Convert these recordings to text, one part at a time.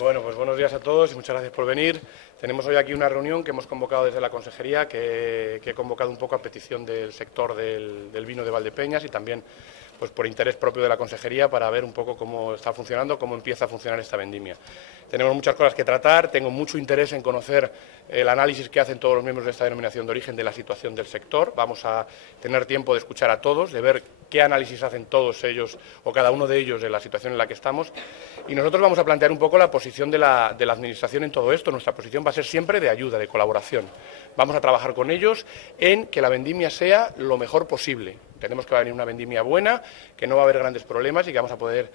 Bueno, pues buenos días a todos y muchas gracias por venir. Tenemos hoy aquí una reunión que hemos convocado desde la Consejería, que he convocado un poco a petición del sector del vino de Valdepeñas y también pues por interés propio de la Consejería para ver un poco cómo está funcionando, cómo empieza a funcionar esta vendimia. Tenemos muchas cosas que tratar, tengo mucho interés en conocer el análisis que hacen todos los miembros de esta denominación de origen de la situación del sector. Vamos a tener tiempo de escuchar a todos, de ver qué análisis hacen todos ellos o cada uno de ellos de la situación en la que estamos. Y nosotros vamos a plantear un poco la posición de la Administración en todo esto. Nuestra posición va a ser siempre de ayuda, de colaboración. Vamos a trabajar con ellos en que la vendimia sea lo mejor posible. Tenemos que venir una vendimia buena, que no va a haber grandes problemas y que vamos a poder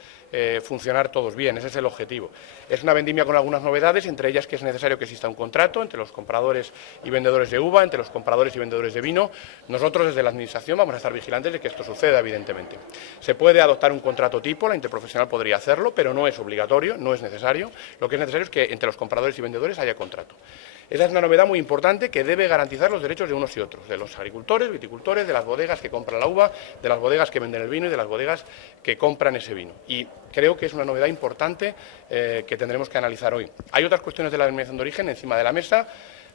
funcionar todos bien. Ese es el objetivo. Es una vendimia con algunas novedades, entre ellas que es necesario que exista un contrato entre los compradores y vendedores de uva, entre los compradores y vendedores de vino. Nosotros, desde la Administración, vamos a estar vigilantes de que esto suceda, evidentemente. Se puede adoptar un contrato tipo, la interprofesional podría hacerlo, pero no es obligatorio, no es necesario. Lo que es necesario es que entre los compradores y vendedores haya contrato. Esa es una novedad muy importante que debe garantizar los derechos de unos y otros, de los agricultores, viticultores, de las bodegas que compran la uva, de las bodegas que venden el vino y de las bodegas que compran ese vino. Y creo que es una novedad importante que tendremos que analizar hoy. Hay otras cuestiones de la denominación de origen encima de la mesa,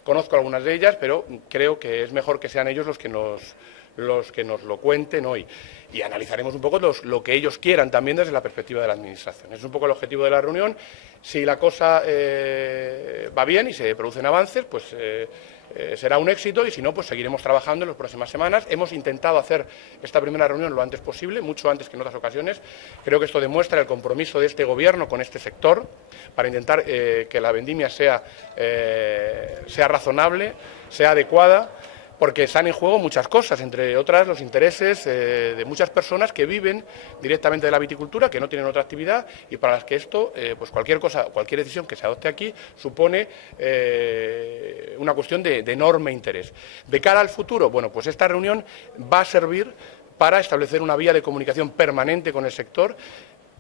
conozco algunas de ellas, pero creo que es mejor que sean ellos los que nos lo cuenten hoy. Y analizaremos un poco lo que ellos quieran también desde la perspectiva de la Administración. Es un poco el objetivo de la reunión. Si la cosa va bien y se producen avances, pues será un éxito, y si no, pues seguiremos trabajando en las próximas semanas. Hemos intentado hacer esta primera reunión lo antes posible, mucho antes que en otras ocasiones. Creo que esto demuestra el compromiso de este Gobierno con este sector para intentar que la vendimia sea razonable, sea adecuada, porque están en juego muchas cosas, entre otras los intereses de muchas personas que viven directamente de la viticultura, que no tienen otra actividad y para las que esto, pues cualquier decisión que se adopte aquí supone una cuestión de enorme interés. De cara al futuro, bueno, pues esta reunión va a servir para establecer una vía de comunicación permanente con el sector,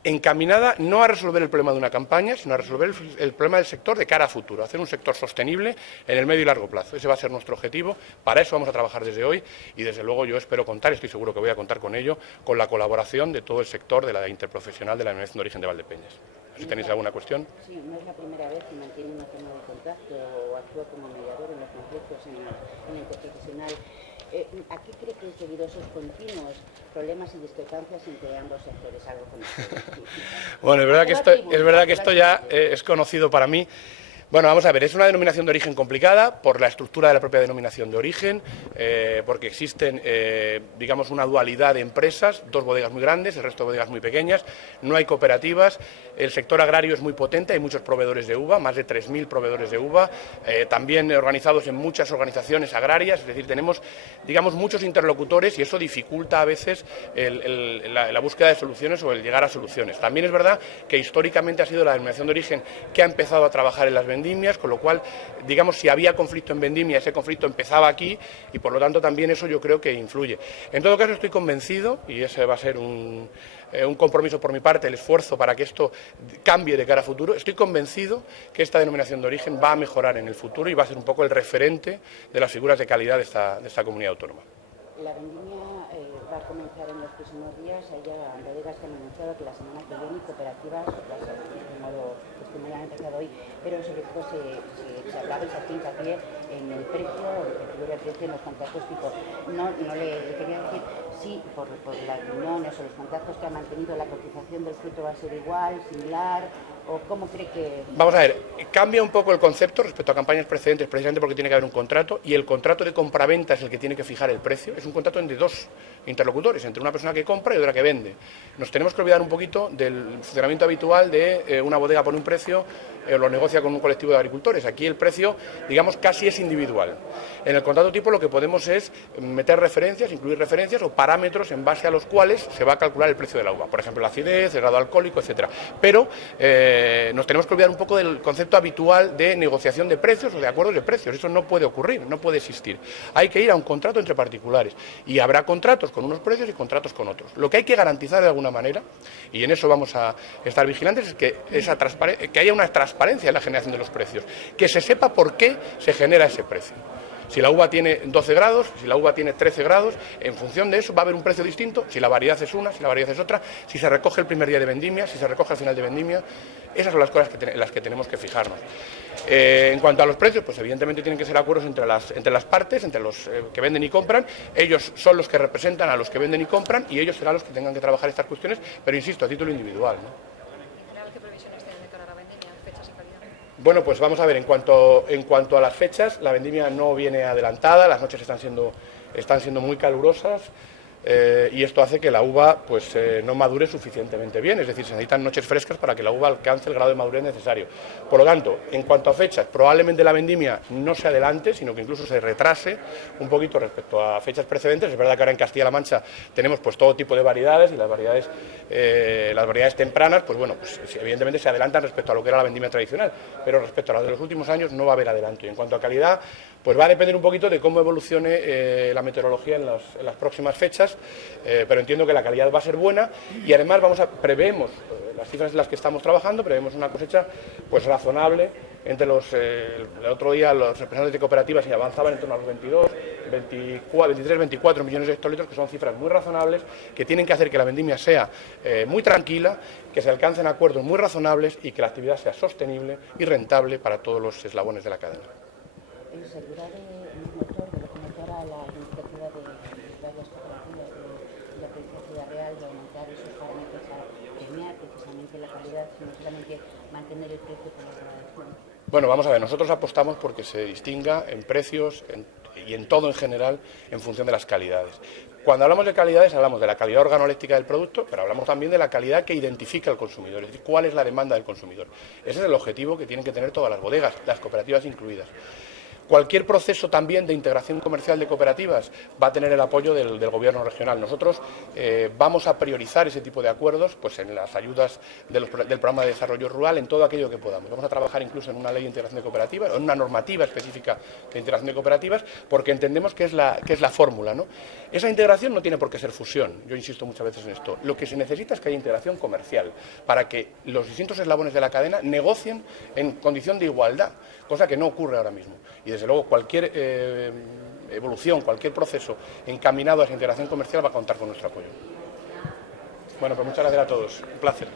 encaminada no a resolver el problema de una campaña, sino a resolver el problema del sector de cara a futuro, hacer un sector sostenible en el medio y largo plazo. Ese va a ser nuestro objetivo, para eso vamos a trabajar desde hoy y desde luego yo espero contar, estoy seguro que voy a contar con ello, con la colaboración de todo el sector de la interprofesional de la Denominación de Origen de Valdepeñas. Si tenéis alguna cuestión. Sí, no es la primera vez que mantiene una toma de contacto o actúa como mediador en los conflictos en la interprofesional. ¿A qué cree que es debido a esos continuos problemas y discrepancias entre ambos sectores? Algo conocido. Bueno, es verdad que esto ya es conocido para mí. Bueno, vamos a ver, es una denominación de origen complicada por la estructura de la propia denominación de origen, porque existen, digamos, una dualidad de empresas, dos bodegas muy grandes, el resto de bodegas muy pequeñas, no hay cooperativas, el sector agrario es muy potente, hay muchos proveedores de uva, más de 3.000 proveedores de uva, también organizados en muchas organizaciones agrarias, es decir, tenemos, digamos, muchos interlocutores y eso dificulta a veces la búsqueda de soluciones o el llegar a soluciones. También es verdad que históricamente ha sido la denominación de origen que ha empezado a trabajar en las vendimias, con lo cual, digamos, si había conflicto en vendimia, ese conflicto empezaba aquí y, por lo tanto, también eso yo creo que influye. En todo caso, estoy convencido, y ese va a ser un compromiso por mi parte, el esfuerzo para que esto cambie de cara a futuro, estoy convencido que esta denominación de origen va a mejorar en el futuro y va a ser un poco el referente de las figuras de calidad de esta comunidad autónoma. La vendimia va a comenzar en los próximos días. Hay ya bodegas que han anunciado que la semana que viene, cooperativas, de modo que han empezado hoy, pero sobre todo se hablaba y se hacía hincapié en el precio, el precio en los contratos tipo. No le quería decir si por las reuniones o los contactos que ha mantenido la cotización del fruto va a ser igual, similar, o cómo cree que... Vamos a ver, cambia un poco el concepto respecto a campañas precedentes, precisamente porque tiene que haber un contrato, y el contrato de compraventa es el que tiene que fijar el precio. Es un contrato entre dos interlocutores, entre una persona que compra y otra que vende. Nos tenemos que olvidar un poquito del funcionamiento habitual de una bodega pone un precio, lo negocia con un colectivo de agricultores. Aquí el precio, digamos, casi es individual. En el contrato tipo lo que podemos es meter referencias, incluir referencias o parámetros en base a los cuales se va a calcular el precio de la uva. Por ejemplo, la acidez, el grado alcohólico, etcétera. Pero nos tenemos que olvidar un poco del concepto habitual de negociación de precios o de acuerdos de precios. Eso no puede ocurrir, no puede existir. Hay que ir a un contrato entre particulares y habrá contratos con unos precios y contratos con otros. Lo que hay que garantizar de alguna manera, y en eso vamos a estar vigilantes, es que haya una transparencia en la generación de los precios, que se sepa por qué se genera ese precio. Si la uva tiene 12 grados, si la uva tiene 13 grados, en función de eso va a haber un precio distinto, si la variedad es una, si la variedad es otra, si se recoge el primer día de vendimia, si se recoge al final de vendimia. Esas son las cosas en las que tenemos que fijarnos. En cuanto a los precios, pues evidentemente tienen que ser acuerdos entre las partes, entre los que venden y compran. Ellos son los que representan a los que venden y compran y ellos serán los que tengan que trabajar estas cuestiones, pero insisto, a título individual, ¿no? ¿Qué previsiones tienen de cara a la vendimia, fechas y calidad? Bueno, pues vamos a ver, en cuanto a las fechas, la vendimia no viene adelantada, las noches están siendo muy calurosas. Y esto hace que la uva pues no madure suficientemente bien, es decir, se necesitan noches frescas para que la uva alcance el grado de madurez necesario. Por lo tanto, en cuanto a fechas, probablemente la vendimia no se adelante, sino que incluso se retrase un poquito respecto a fechas precedentes. Es verdad que ahora en Castilla-La Mancha tenemos pues todo tipo de variedades y las variedades tempranas, pues bueno, pues evidentemente se adelantan respecto a lo que era la vendimia tradicional, pero respecto a la de los últimos años no va a haber adelanto. Y en cuanto a calidad, pues va a depender un poquito de cómo evolucione la meteorología en las próximas fechas, pero entiendo que la calidad va a ser buena y además preveemos, las cifras en las que estamos trabajando, preveemos una cosecha pues razonable. El otro día los representantes de cooperativas se avanzaban en torno a los 23, 24 millones de hectolitros, que son cifras muy razonables, que tienen que hacer que la vendimia sea muy tranquila, que se alcancen acuerdos muy razonables y que la actividad sea sostenible y rentable para todos los eslabones de la cadena. El seguridad del motor, de locomotor a la iniciativa de varias cooperativas de la Ciudad Real de aumentar esos parámetros a premiar precisamente la calidad, sino solamente mantener el precio por la degradación. Bueno, vamos a ver, nosotros apostamos porque se distinga en precios y en todo en general en función de las calidades. Cuando hablamos de calidades, hablamos de la calidad organoléptica del producto, pero hablamos también de la calidad que identifica al consumidor, es decir, cuál es la demanda del consumidor. Ese es el objetivo que tienen que tener todas las bodegas, las cooperativas incluidas. Cualquier proceso también de integración comercial de cooperativas va a tener el apoyo del Gobierno regional. Nosotros vamos a priorizar ese tipo de acuerdos pues en las ayudas del Programa de Desarrollo Rural, en todo aquello que podamos. Vamos a trabajar incluso en una ley de integración de cooperativas, o en una normativa específica de integración de cooperativas, porque entendemos que es la fórmula, ¿no? Esa integración no tiene por qué ser fusión, yo insisto muchas veces en esto. Lo que se necesita es que haya integración comercial, para que los distintos eslabones de la cadena negocien en condición de igualdad, cosa que no ocurre ahora mismo. Y desde luego cualquier evolución, cualquier proceso encaminado a esa integración comercial va a contar con nuestro apoyo. Bueno, pues muchas gracias a todos. Un placer.